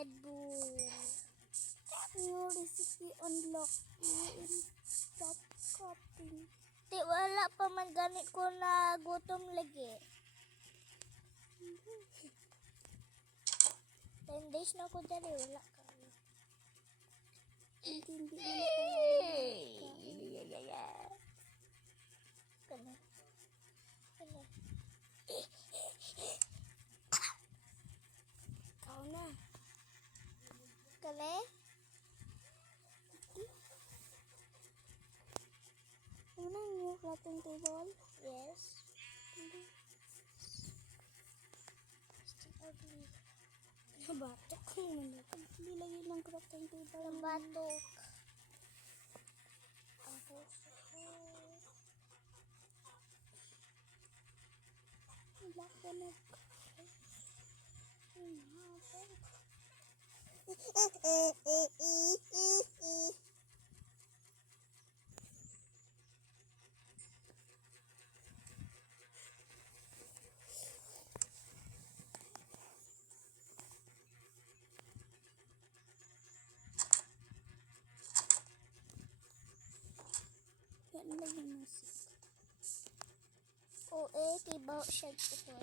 Red Bull. New recipe unlock. In top cutting. Di wala pa man ganit ko na gutom lagi. 10 days na ko dali, wala ka. Hindi mo Kana. Kana. Kau na. Kana. Ano na yung flatting table? Yes. Nabatok ko naman. Hindi lagi ng crafting table. Nabatok. Wala ka na. Yan lang yung musik. Tibaw siya ito.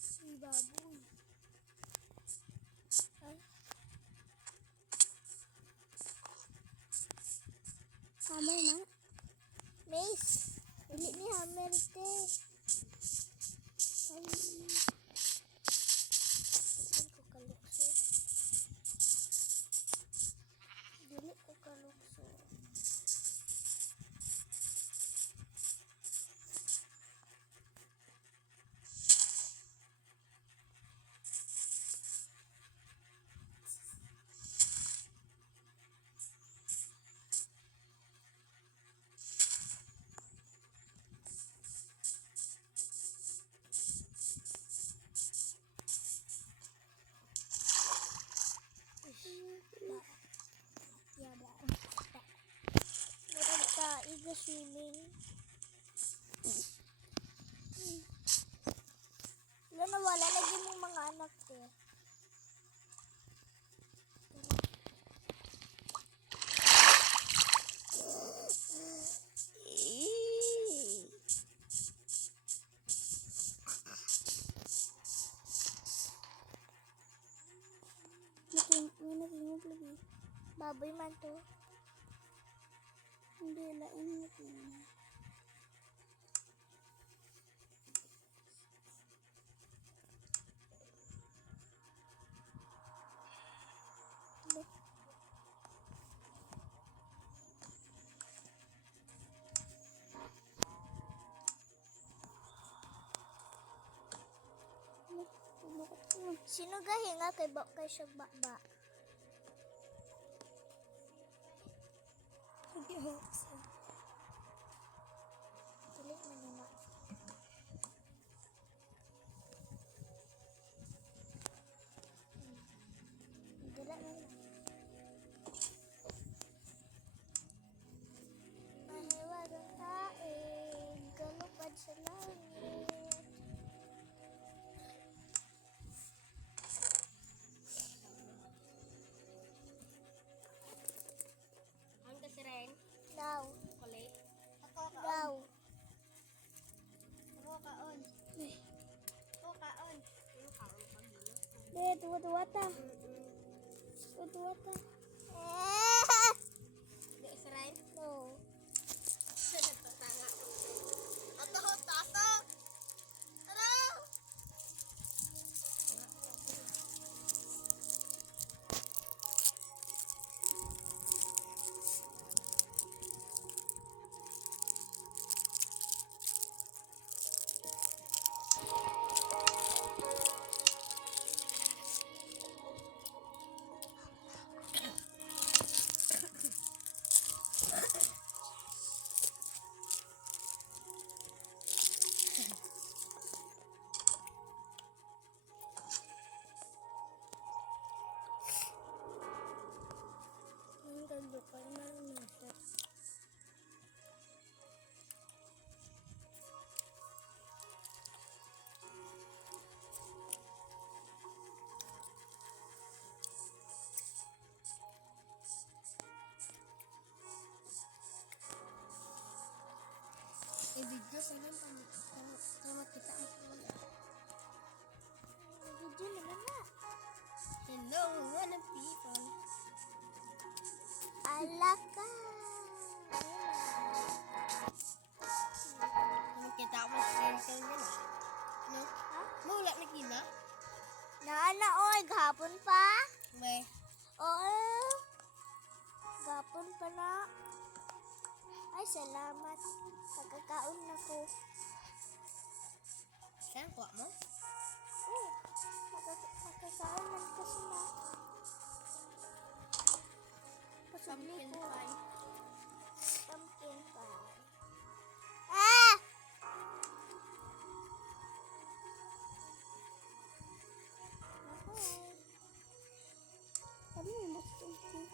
Si baboy. Ay. Hammer na. Mace. Dili ni hammer te. Ay. Dili ko kalukso. Dili ko kalukso. Murag ka iga swimming. Wala na wala lagi mong mga anak te. May natingog lagi. Baboy man to. Hindi, lain natin. Sino gahinga kay siyang bakba? Hindi ako. Dili man nila. Dili man nila. Mahiwag ang taing, galupad sa langit. Daw. Kulit. Daw. Ako kaon. Ako kaon. Tuwa-tuwa ta. Tuwa-tuwa ta. Di Israel? No. Tanga. Ato, tato. Tara. salam sama kita ang kuya. Video naman na. Hello, one of people. Alaka. Ano kita ako sa yun? No? Mula na kina? Naana oy, gahapon pa? May. Oo. Gahapon pa na. Ay, salamat. Pagkakaon na ko. Saan kuha mo? Pagkakaon na kasi na. Pasubli Pumpkin ko. pie. Pumpkin pie. Ah! Okay. Ano yung mas pumpkin?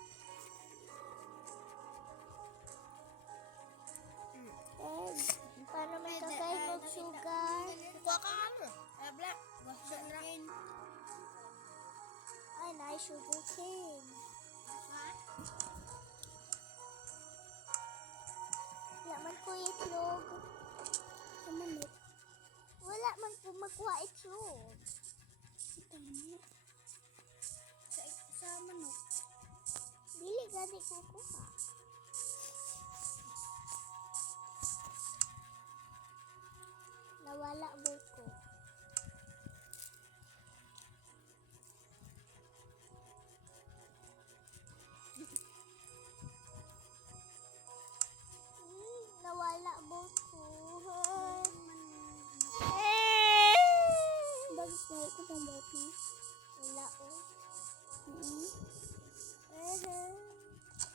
Egg. Paano may kakay mag-sugar? Kuha ka ano? Abla. Basta na. Ay, nice sugar cane. Wala man ko itlog. Manok. Wala man po magkuha itlog. Ito manok. Sa manok. Dili gani ko kuha. Nawala buko. Nawala buko. Bagis na ito pang buhok mo. Wala o.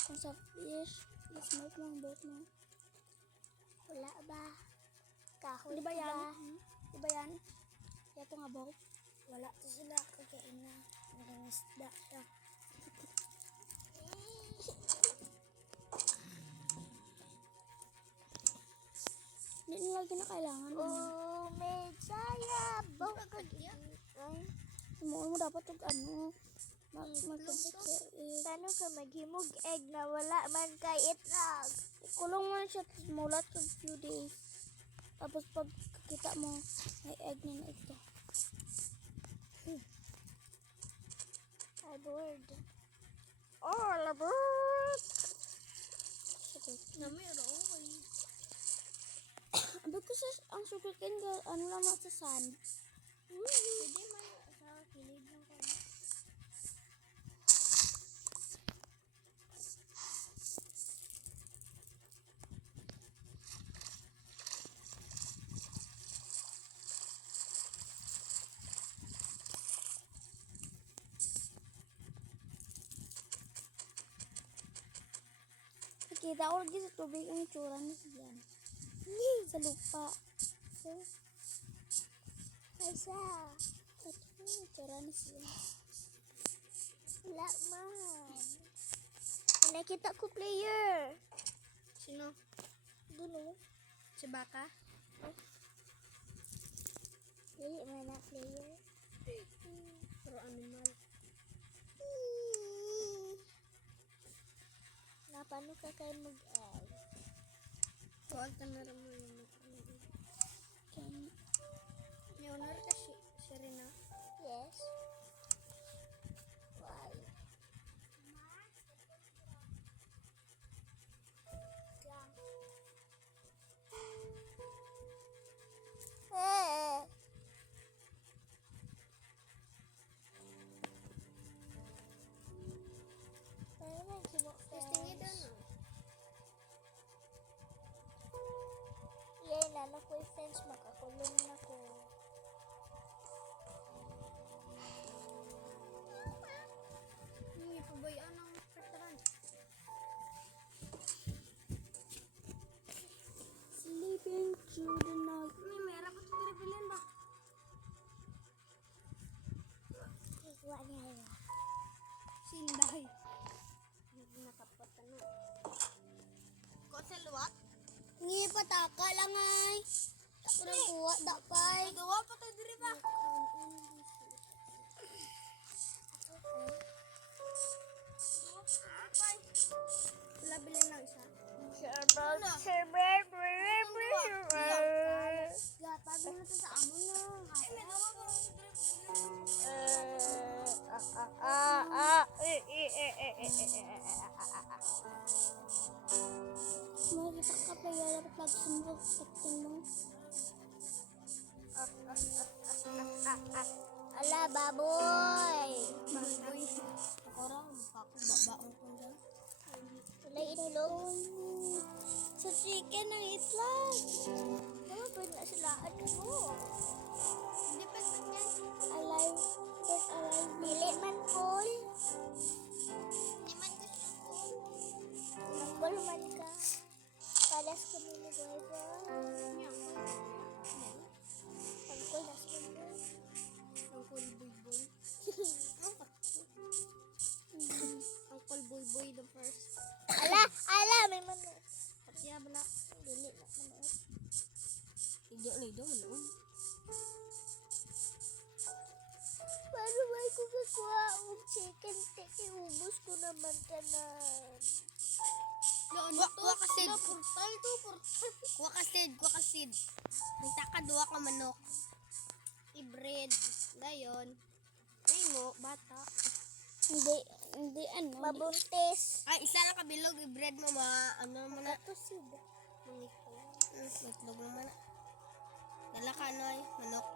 Kung sa fish, smoke mo ang buhok mo. Wala ba? Kahoy Di ba yan? ba? Di ba yan? Kaya ito nga buhok. Wala sila kagain na. Nangangisda siya. Hindi nila kinakailangan. Oh, may saya. Mo dapat ug ano. Paano ka maghimog egg na wala man kay itlog? Kulong mo na siya mulat for few days. Tapos pag kita mo, may egg na ito. Ay, bored. Oh, labot! Nami, okay. Abi ko sa ang sugar cane ano lang sa sand. Pwede man sa kilid lang ko. Kita ko lagi sa tubig ang itsura niya siya. Sa lupa. So, Ay, sa. ito ang itsura niya siya. Wala man. Nakita ko player. Sino? Dulo. Si Baka? Dili man na player. Pero animal. Na paano ka kayo mag-egg? Huwag ka na naman yung mag-animal. May honor ka si Rina. Yes. Why? Eh. Paano na kimo friends? Yay, nana ko yung friends, makakulong na ko. Hindi pa ba yan ang restaurant? Sleeping through the night. May mera pa ito pinipilian ba? Ikuha niya yun. Sinday. Hindi nakapata na. Ko sa luwat? Ngi pataka lang ay. Kurang kuha dapay. Nagawa pa tayo diri ba? Wala bilhin lang isa. Sherbet, sherbet, sherbet, sherbet. makita ka player dapat lagsan mo captain mo. Ala, baboy. Baboy. Orang aku babaong ko dyan. Wala itlog. Sa chicken ang itlog. Ano ba na sila? Ano mo? Hindi pa yan. Alive. First alive. Dili man full. Hindi man gusto ko. Full man ka. Palas ka mo ni Boy. Pagkul na sa mundo. Uncle Boy. Uncle Boy the first. Ala, may manok. Siya bala. Dili na manok. Lido man. Paano ba ko kakuha ang chicken? Iubos ko naman tanan. Kuha kasid. Portal to, portal. Kuha kasid. Minta ka duwa ka manok. I-breed. Dayon. Ay mo, bata. Hindi ano. Mabuntis. Ay, isa lang kabilog. I-breed mo ano mo na. Katusid. Itlog mo na. Dala ka ano ay, manok.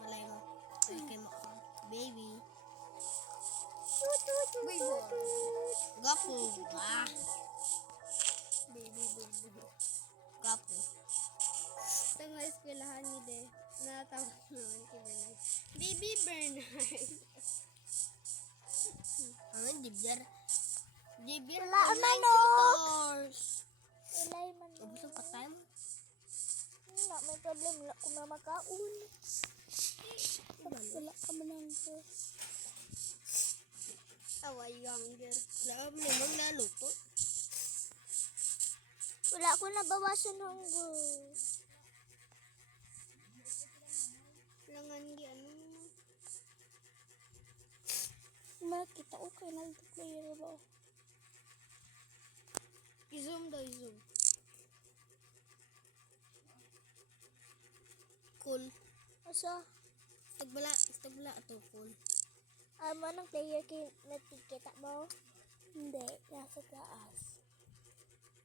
Malay mo. Ay, kay mo. Baby. Gapo. Baby. Gapo. Tang high school ni de. Natawag naman kay Bernard. Baby Bernard. Ang dibjar. Dibjar. Wala ang manok. Wala yung manok. Ubus ang patay mo. Wala, may problem. Wala ko na makaun. Wala ka mananggo. Away younger. Wala mo namang naluto. Wala ko nabawasan ng Langan di ano. Makita ko kay nag-player ba? I-zoom daw, i-zoom. Cool. Asa? Tagbala ito, cool. Ama ng player kay nakikita mo? Hindi, nasa taas.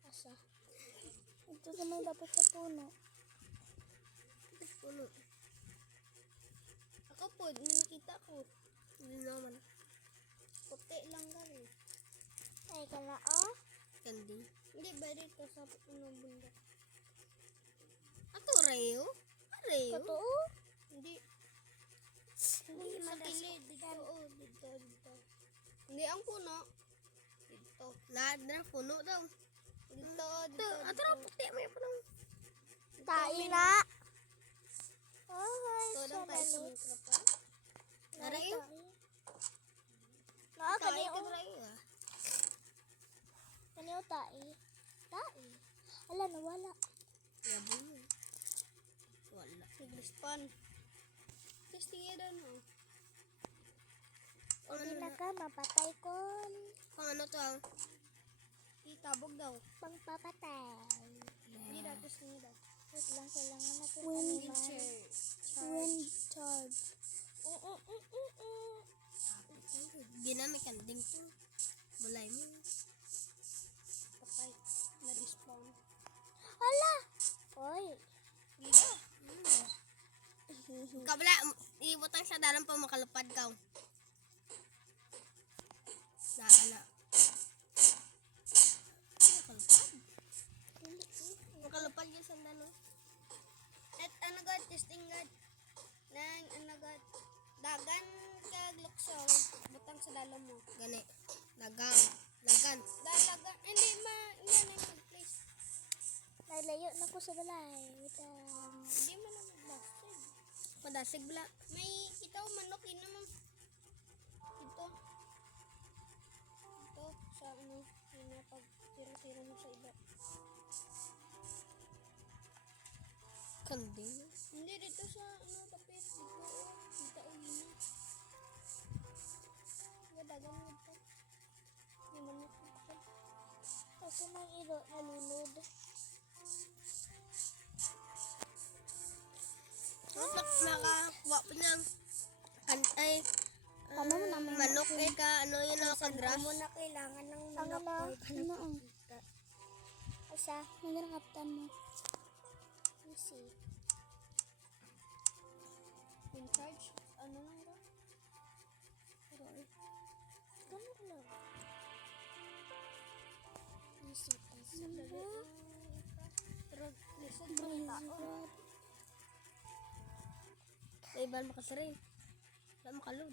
Asa? Ito naman dapat sa puno. Puno. Ako po, nakita ko. Hindi naman. Puti lang gano'n. Ay, ka na, oh? Kandi. Hindi ba dito sa bunda? Ato, Rayo? Rayo? Totoo? Hindi. Hindi matili. Dito, dito. Hindi ang puno. Dito. Na puno daw. Dito. Ato na puti. May puno. Tain na. Ay, Ito daw tayo sa sanali. mikrofon. Narayo? Naa, Tayo kaniyo. ka Rayo ah. Kaniyo, tai. Tai. Ala, nawala. Yabo mo. Wala. Nag-respawn. Testing yan doon oh. Hindi na ka, mapatay ko. Pang ano to ah? Itabog daw. Pangpapatay. Hindi daw, testing daw. Wait lang, kailangan natin Wind animal. Wind charge. Ginamit kanding to. Balay mo. Patay. Na-respawn. Hala! Oy. Gila. Kabla, ibutang sa dalam pa makalupad ka. Naala. Makalupad yung sa dalam. At ano god, testing god. Nang ano god. Dagan kag luksong. Butang sa dalam mo. Gani. Lagan. Dalagan. Hindi yan ang place. Nalayo na ko sa balay. Wait lang. Hindi man naman basig. Madasig bala. May kita ko manok yun naman. Ito. Ito. Sa ano. Yun na pag tira-tira mo sa iba. Kanding? Hindi dito sa ano tapit. Dito o. Dito o yun na. Gadagan mo ito. Yung manok ito. Kasi may ilo nalunod. Nakakuha pa niyang ay Paano mo naman manok eh ka ano yun na ka-grass. Mo na kailangan ng Ano na? Ano ang? Asa? May kaptan mo. Easy. In charge? Ano lang ba? Ganun lang. Easy. Easy. Pero lisod pa yung tao. Sa iba makasari. Wala makaload.